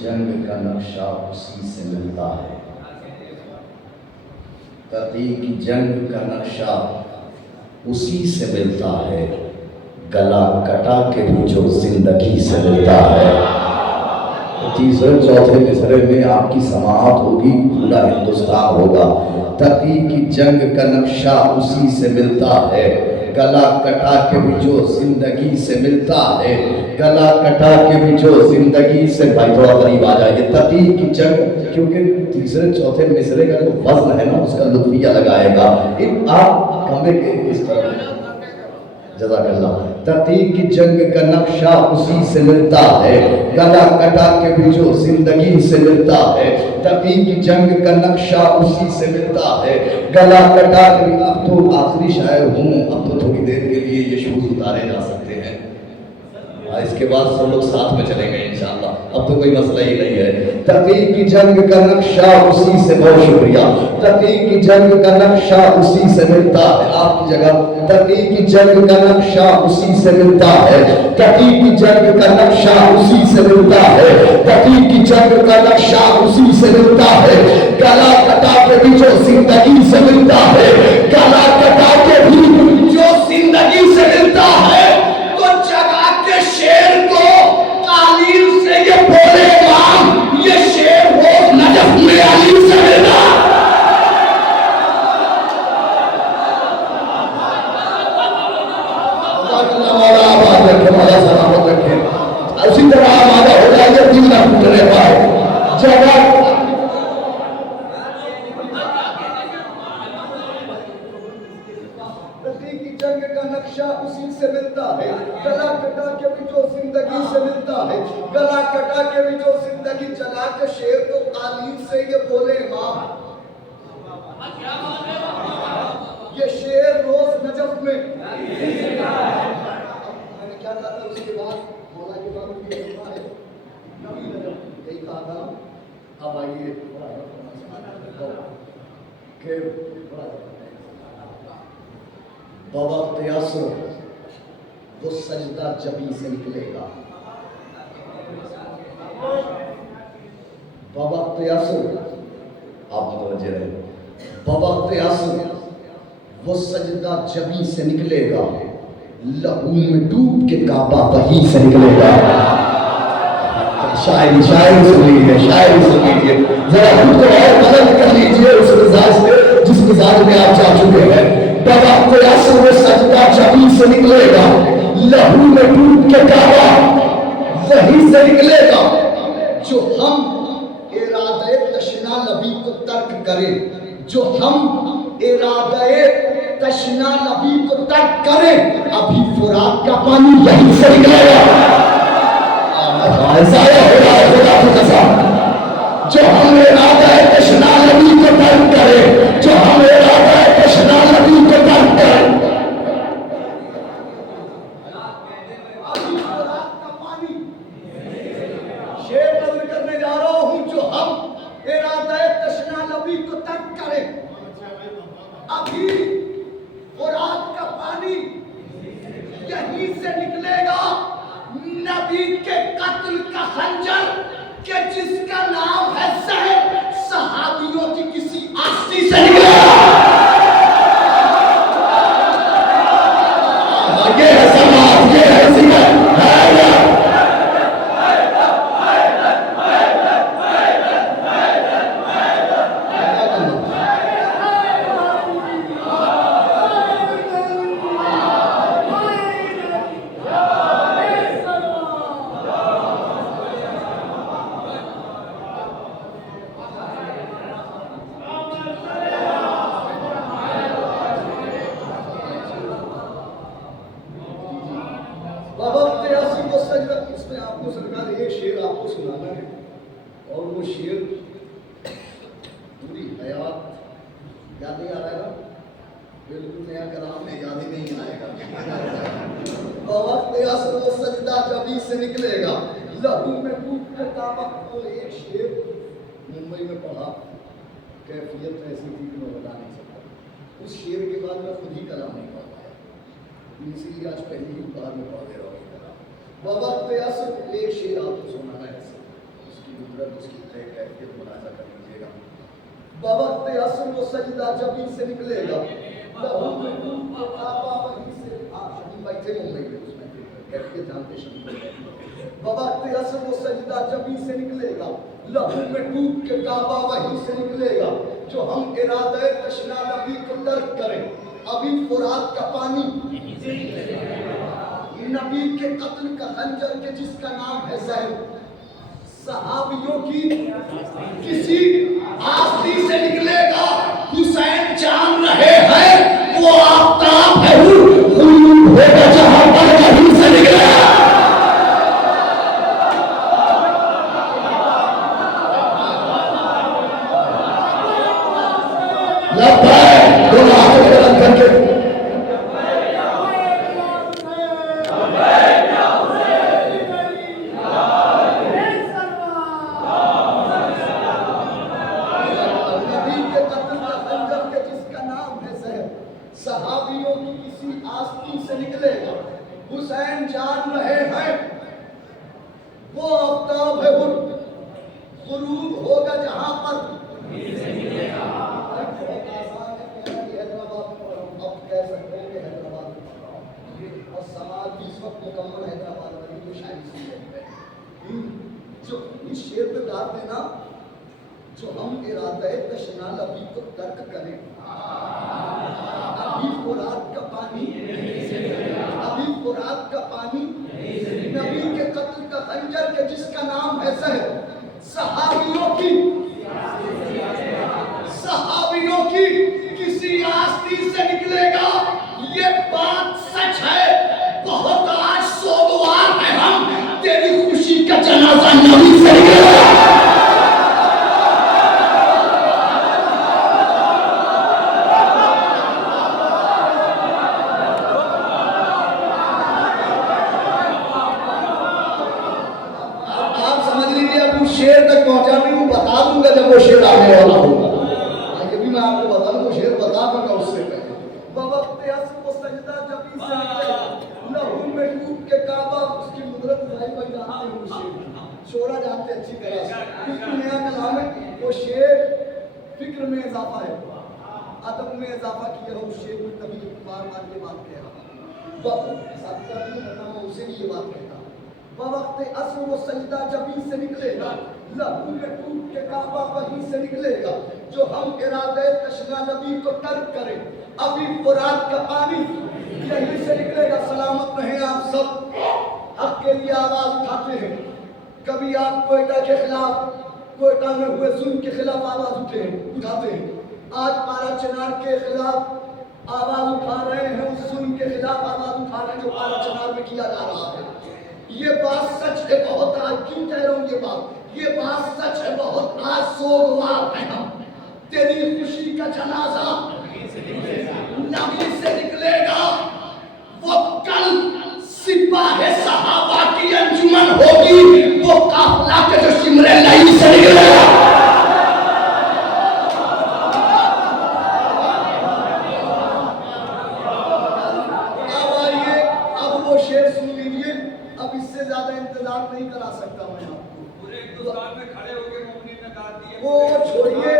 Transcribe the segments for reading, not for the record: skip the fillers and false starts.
جنگ کا نقشہ اسی سے ملتا ہے، تقی کی جنگ کا نقشہ اسی سے ملتا ہے، گلا کٹا کے بھی جو زندگی سے ملتا ہے۔ تیسرے چوتھے مصرے میں آپ کی سماعت ہوگی، پورا ہندوستان ہوگا۔ تقی کی جنگ کا نقشہ اسی سے ملتا ہے، گلا کٹا کے بھی جو زندگی سے ملتا ہے، گلا کٹا کے بھی جو زندگی سے۔ بھائی تھوڑا قریب آ جائیے۔ تقی کی جنگ، کیونکہ تیسرے چوتھے مصرے کا جو وزن ہے نا، اس کا لطفیہ لگائے گا۔ آپ کمرے کے اس طرح، جزاک اللہ۔ تقی کی جنگ کا نقشہ اسی سے ملتا ہے، گلا کٹا کے بھی جو زندگی سے ملتا ہے۔ تقی کی جنگ کا نقشہ اسی سے ملتا ہے، گلا کٹا کے بھی۔ اب تو آخری شاعر ہوں، اب تو تھوڑی دیر کے لیے یہ شوز اتارے جا سکتے ہیں، اس کے بعد سب لوگ ساتھ میں چلیں گے انشاءاللہ، اب تو کوئی مسئلہ ہی نہیں ہے۔ تقی کی جنگ کا نقشہ اسی سے، بہت شکریہ۔ تقی کی جنگ کا نقشہ اسی سے ملتا ہے، آپ کی جگہ۔ تقی کی جنگ کا نقشہ اسی سے ملتا ہے، تقی کی جنگ کا نقشہ اسی سے ملتا ہے، تقی کی جنگ کا نقشہ اسی سے ملتا ہے، گلا کٹا کے بھی جو زندگی سے ملتا ہے، گلا کٹا کے بھی جو زندگی سے ملتا ہے۔ تو جگہ کے شیر کو تعلیم سے یہ بولے گا، یہ شیر وہ نجف میں علی سے ملا۔ مولا آباد رکھے، مولا سلامت رکھے، اسی طرح آبادہ ہو جائے گا، دل نہ ٹوٹنے پائے۔ جگہ تقی کی جنگ کا نقشہ اسی سے ملتا ہے، گلا کٹا کے بھی جو زندگی سے ملتا ہے، گلا کٹا کے بھی جو زندگی۔ جگہ کے شیر کو تعلیم سے یہ بولے امام، یہ شیر روز نجف میں۔ میں نے کیا کہا تھا اس کے بعد؟ مولا کے بعد بھی ہے نبی نجف، یہی کہا تھا۔ اب آئیے کہ بوقت عصر وہ سجدہ جبیں سے نکلے گا، بوقت عصر، آپ متوجہ رہے، بوقت عصر وہ سجدہ جبیں سے نکلے گا، لہو میں ڈوب کے کعبہ وہیں سے نکلے گا۔ شاعری سن لیجیے، شاعری سن لیجیے، ذرا خود کو اور بدل کر لیجیے اس مزاج سے جس مزاج میں آپ جا چکے ہیں۔ بوقت عصر وہ سجدہ جبیں سے نکلے گا، لہو میں ڈوب کے کعبہ وہیں سے نکلے گا۔ جو ہم ارادہ تشنا لبی کو ترک کرے، جو ہم ارادہ تشنا لبی کو ترک کرے، ابھی فرات کا پانی یہیں سے نکلے گا۔ ضائع ہو رہا ہے خدا کی قسم۔ جو ہم ارادہ تشنا لبی کو ترک کرے، جو ہم ارادہ تشنا لبی کو ترک کرے، ابھی فرات کا پانی۔ شعر نظر کرنے جا رہا ہوں، جو ہم ارادہ تشنا لبی کو ترک کرے، ابھی فرات کا پانی یہیں سے نکلے گا۔ نبی کے قتل کا خنجر کہ جس کا نام ہے زہر، صحابیوں کی کسی آستی سے نکلے گا۔ یہ ہے سماعت، یہ ہے زینت، اور وہ شیر پوری حیات یاد نہیں آ رہا ہے نا؟ بالکل نیا کلام میں یاد ہی نہیں آئے گا۔ بوقت عصر وہ سجدہ جبیں سے نکلے گا، لہو میں ڈوب کر کعبہ۔ وہ ایک شیر ممبئی میں پڑھا، کیفیت ایسی تھی کہ میں بتا نہیں سکتا۔ اس شیر کے بعد میں خود ہی کلام نہیں پڑھ پایا، اسی لیے آج پہلی ہی بار میں پڑھ دے رہا ہوں۔ بوقت عصر ایک شیر آپ کو سنانا ہے، اس کی اس کی کیفیت ملاحظہ کر لیجیے گا. بوقت عصر وہ سجدہ جبیں سے نکلے گا لہو محبوب کے کعبہ وہیں سے. آپ شہید بھائی تھے ممبئی میں اس میں کیفیت جانتے شہید. بوقت عصر وہ سجدہ جبیں سے نکلے گا لہو محبوب کے کعبہ وہیں سے نکلے گا جو ہم ارادہ تشنا نبی کو ترک کریں. ابھی فرات کا پانی نبی کے قتل کا خنجر کے جس کا نام ہے زہر صحابیوں کی کسی آستی سے نکلے گا. حسین جان رہے ہیں وہ آفتاب ہے غروب ہوگا جہاں پر کہیں سے نکلے گا. لبیک دو ہاتھوں کو بلند کر کے صحابیوں کی کسی آستی سے نکلے گا. حسین جان رہے ہیں وہ آفتاب ہے غروب ہوگا جہاں پر. بہت آسان ہے کہنا کہ حیدرآباد میں اب کہہ سکتے ہیں کہ حیدرآباد میں اور سماج بھی اس وقت مکمل حیدرآباد میں جو شاعری سی ہے جو اس شعر پہ داد دینا جو ہم ارادہ تشنا لبی کو ترک کریں. ابھی فرات کا پانی ابھی فرات کا پانی نبی کے قتل کا خنجر کے جس کا نام ہے زہر صحابیوں کی کسی آستی سے نکلے گا. یہ بات سچ ہے بہت آج سوگوار ہے ہم تیری خوشی کا جنازہ نبی سے نکلے گا. شیر تک پہنچا نہیں ہوں بتا دوں گا جب وہ شیر آنے والا ہوگا. یہ بھی میں آپ کو بتا دوں وہ شیر بتا دوں گا اس سے پہلے. بوقت عصر وہ سجدہ جبیں سے نکلے گا لہو محبوب کے کعبہ. اس کی قدرت بھائی بھائی جانتے ہیں وہ شیر شورا جانتے اچھی طرح سے. بالکل نیا کلام ہے وہ شیر فکر میں اضافہ ہے ادب میں اضافہ کیا ہے. اس شیر میں کبھی بار بار یہ بات کہہ رہا ہوں اسے بھی یہ بات کہتا. بوقت عصر وہ سجدہ جبیں سے نکلے گا لہو محبوب کے کعبہ وہیں سے نکلے گا جو ہم ارادہ تشنا نبی کو ترک کریں. ابھی فرات کا پانی یہیں سے نکلے گا. سلامت رہیں آپ سب حق کے لیے آواز اٹھاتے ہیں. کبھی آپ کوئٹہ کے خلاف کوئٹہ میں ہوئے ظلم کے خلاف آواز اٹھاتے ہیں. آج پارا چنار کے خلاف آواز اٹھا رہے ہیں. اس ظلم کے خلاف آواز اٹھا رہے ہیں جو پارا چنار میں کیا جا رہا ہے. یہ بات سچ ہے بہت آج کیوں کہہ رہا ہوں یہ بات سچ ہے بہت آج سوگوار ہے ہم تیری خوشی کا جنازہ نبی سے نکلے گا. وہ کل سپاہ صحابہ کی انجمن ہوگی وہ قافلہ کے جو شمر لئی سے نکلے گا. نہیں کرا سکتا میں آپ کو. پورے ہندوستان میں کھڑے ہو کے مومنین نے داد دی ہے. وہ چھوڑیے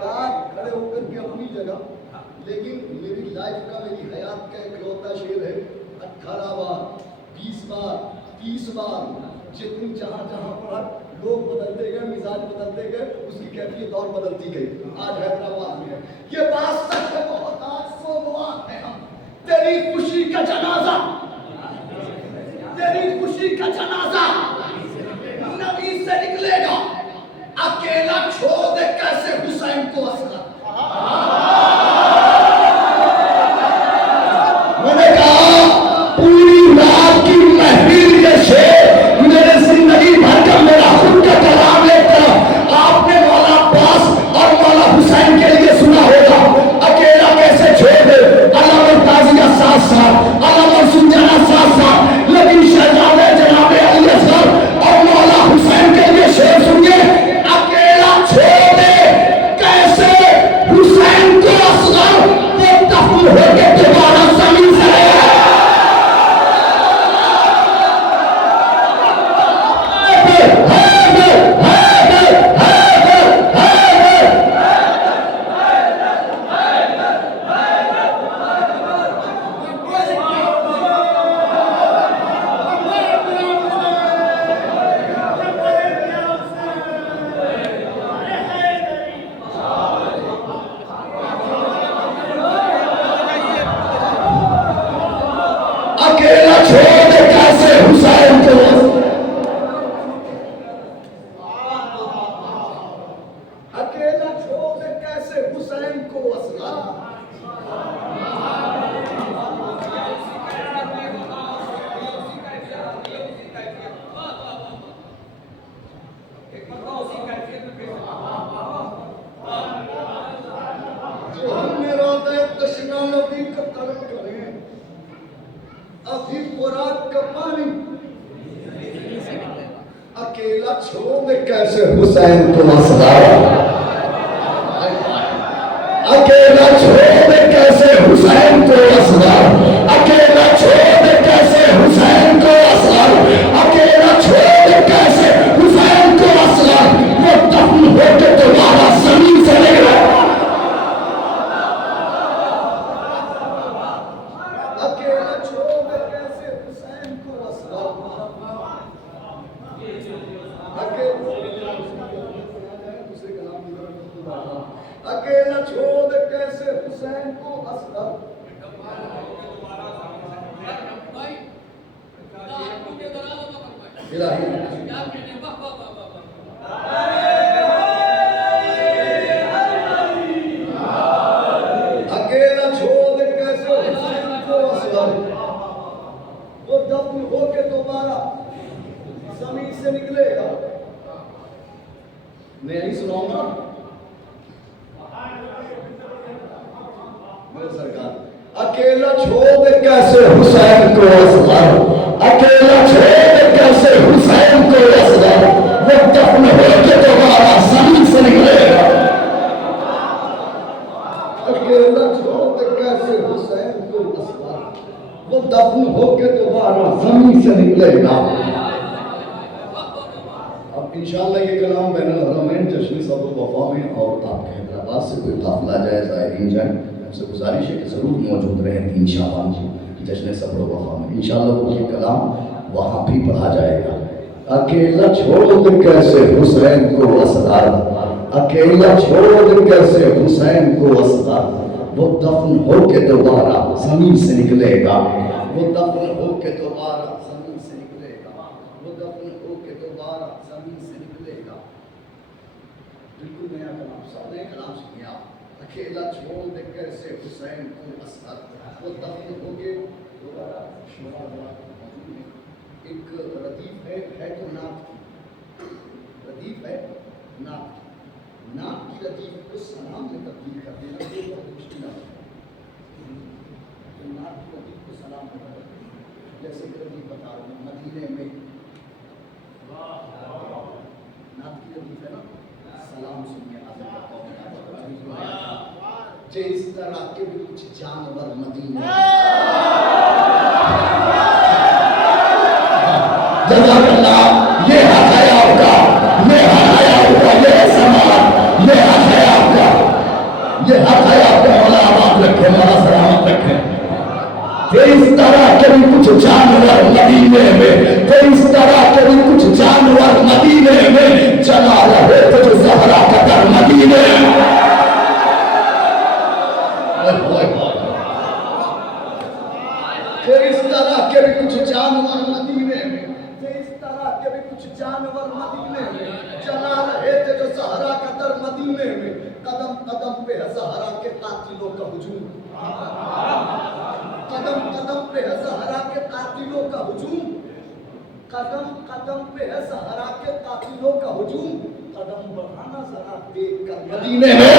داد کھڑے ہو کر کے اپنی جگہ. لیکن میری لائف کا میری حیات کا اکلوتا شعر ہے 18 بار 20 بار 30 بار جتنی جہاں جہاں پر لوگ بدلتے گئے مزاج بدلتے گئے اس کی کیفیت اور بدلتی گئی. آج حیدرآباد میں یہ بات سچ ہے بہت آج سوگوار ہے ہم تیری خوشی کا جنازہ تیری خوشی کا جنازہ نبی سے نکلے گا. اکیلا چھوڑ دے کیسے حسین کو اصغر. میں نے کہا پوری رات کی محفل یہ شعر میرے زندگی بھر کا میرا خود کا کلام ایک طرف آپ نے مولا عباس اور مولا حسین کے لیے سنا ہوگا. اکیلا کیسے چھوڑ دے علامہ تازیہ ساتھ ساتھ علامہ سنجنا ساتھ ساتھ لیکن شہزادے جناب علی اصغر اور مولا حسین کے لیے شعر سنیے. اکیلا چھوڑ دے کیسے کو اسرار. جو ہم نے روضہ تشنا نبی کا طلب کریں ابھی خوراک کا پانی اکیلا چھوڑ دے کیسے حسین کو اسرار. اکیلا چھوڑ دے کیسے حسین کو اسرار. اکیلا چھوڑ دے کیسے حسین کو اسرار. اکیلا چھوڑ دے کیسے حسین کو اسرار. وہ دفن ہو کے تمہارا زمین سے نکلا. اکیلا چھوڑ دے کیسے حسین کو اسرار. اکیلا چھوڑ دے کیسے حسین کو اسرار. اکیلا چھوڑ دے کیسے حسین کو اسرار. وہ دفن ہو کے دوبارہ زمین سے نکلے گا. میں نہیں سناؤں گا میرے سرکار. اکیلا چھوڑ دے کیسے حسین کو اسرار. اکیلا چھوڑ دے کیسے حسین کو اسرار. وہ دفن ہو کے دوبارہ زمین سے نکلے گا. اکیلا چھوڑ دے کیسے حسین کو اسرار. وہ دفن ہو کے دوبارہ زمین سے نکلے گا. اب انشاءاللہ یہ کلام بین الحرمین جشن صبر وفا میں اور آپ کے حیدرآباد سے کوئی قافلہ جائے زائرین جائیں ہم سے گزارش ہے کہ ضرور موجود رہیں 3 شعبان کی جشن صبر وفا میں. انشاءاللہ وہ یہ کلام وہاں بھی پڑھا جائے گا. اکیلا چھوڑ دے کیسے حسین کو اسرار. اکیلا چھوڑ دے کیسے حسین کو اسرار. وہ دفن ہو کے دوبارہ زمین سے نکلے گا. وہ دفن ہو کے دوبارہ زمین سے نکلے گا. وہ دفن ہو کے دوبارہ زمین سے نکلے گا. بالکل نیا کلام سب نئے کلام سنیے آپ. اکیلا چھوڑ دے کیسے حسین کو اسرار. وہ دفن ہو کے دوبارہ ایک ردیف ہے تو نعت کی ردیف ہے. نعت کی ردیف کو سلام میں تبدیل کر دینا یہ بہت مشکل ہے. نعت کی ردیف کو سلام میں تبدیل جیسے کہ ردیف بتا رہا ہوں مدینے میں نعت کی ردیف ہے نا. سلام سنیے جس طرح کے بھی کچھ جانور مدینے جزاک اللہ. یہ حق ہے آپ کا. یہ حق ہے آپ کا. یہ سماعت یہ حق ہے آپ کا. یہ حق ہے آپ کا. مولا آباد رکھے مولا سلامت رکھے. اس طرح کے بھی کچھ جانور مدینے میں اس طرح کے بھی کچھ جانور مدینے میں چلا رہے تھے جو زہرا کا در مدینے اس طرح کے بھی کچھ جانور مدینے میں اس طرح کے بھی کچھ جانور مدینے میں چلا رہے تھے جو زہرا کا در مدینے میں. قدم قدم پہ زہرا کے قاتلوں کا ہجوم. قدم قدم پہ زہرا کے قاتلوں کا ہجوم. قدم قدم پہ زہرا کے قاتلوں کا ہجوم. قدم بڑھانا ذرا دیکھ کر مدینے میں